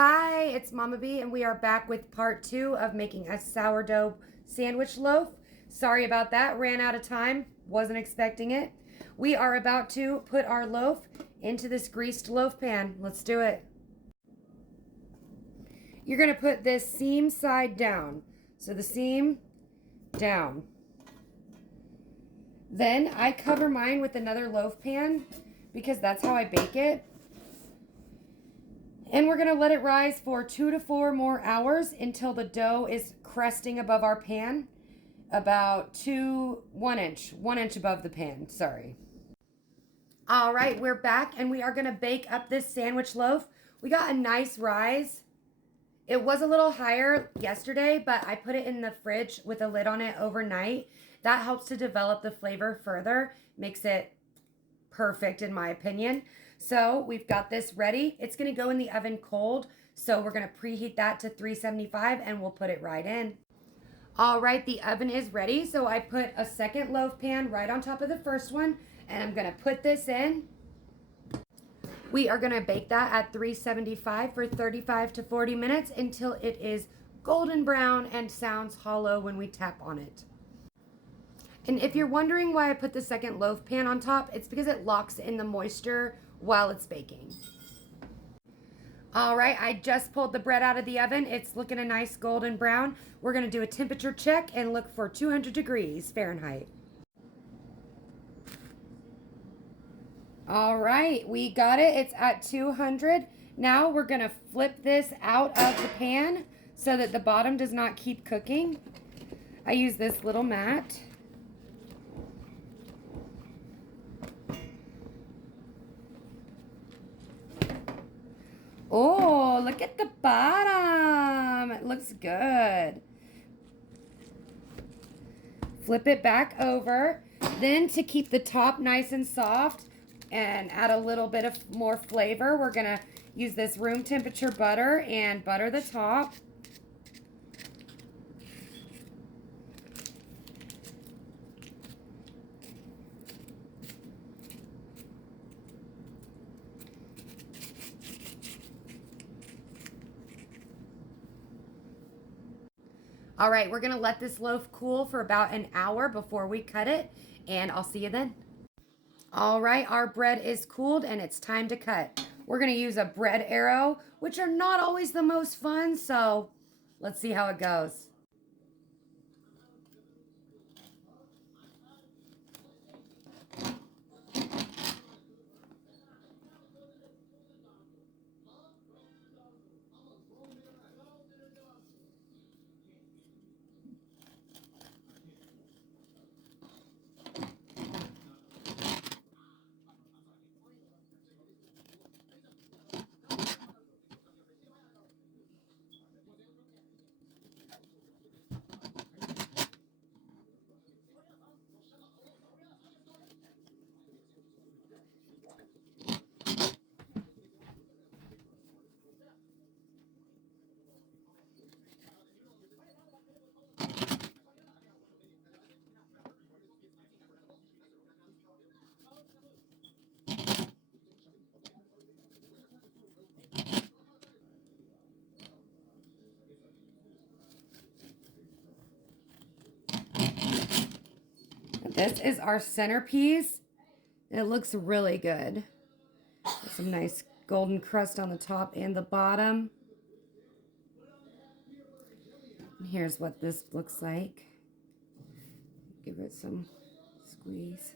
Hi, it's Mama B, and we are back with part 2 of making a sourdough sandwich loaf. Sorry about that, ran out of time, wasn't expecting it. We are about to put our loaf into this greased loaf pan. Let's do it. You're going to put this seam side down. So the seam down. Then I cover mine with another loaf pan because that's how I bake it. And we're going to let it rise for 2 to 4 more hours until the dough is cresting above our pan. About 1 inch above the pan, sorry. All right, we're back and we are going to bake up this sandwich loaf. We got a nice rise. It was a little higher yesterday, but I put it in the fridge with a lid on it overnight. That helps to develop the flavor further, makes it perfect in my opinion. So we've got this ready. It's going to go in the oven cold. So we're going to preheat that to 375 and we'll put it right in. All right, the oven is ready. So I put a second loaf pan right on top of the first one and I'm going to put this in. We are going to bake that at 375 for 35 to 40 minutes until it is golden brown and sounds hollow when we tap on it. And if you're wondering why I put the second loaf pan on top, it's because it locks in the moisture while it's baking. All right, I just pulled the bread out of the oven. It's looking a nice golden brown. We're going to do a temperature check and look for 200 degrees Fahrenheit. All right, we got it. It's at 200. Now we're going to flip this out of the pan so that the bottom does not keep cooking. I use this little mat. Oh, look at the bottom. It looks good. Flip it back over. Then to keep the top nice and soft and add a little bit of more flavor, we're going to use this room temperature butter and butter the top. All right, we're going to let this loaf cool for about an hour before we cut it, and I'll see you then. All right, our bread is cooled and it's time to cut. We're going to use a bread arrow, which are not always the most fun, so let's see how it goes. This is our centerpiece. It looks really good. Some nice golden crust on the top and the bottom. And here's what this looks like. Give it some squeeze.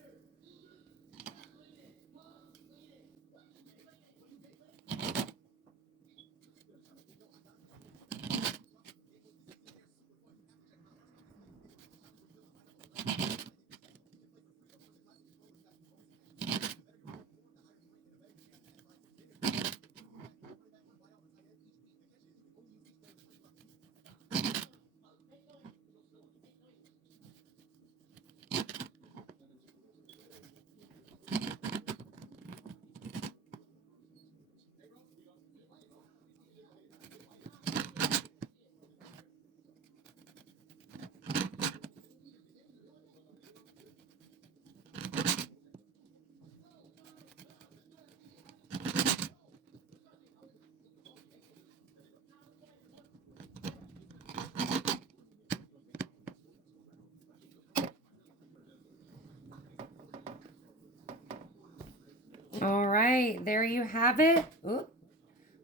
All right, there you have it. Oop,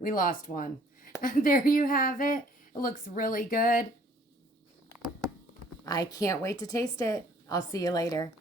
we lost one. There you have it. It looks really good. I can't wait to taste it. I'll see you later.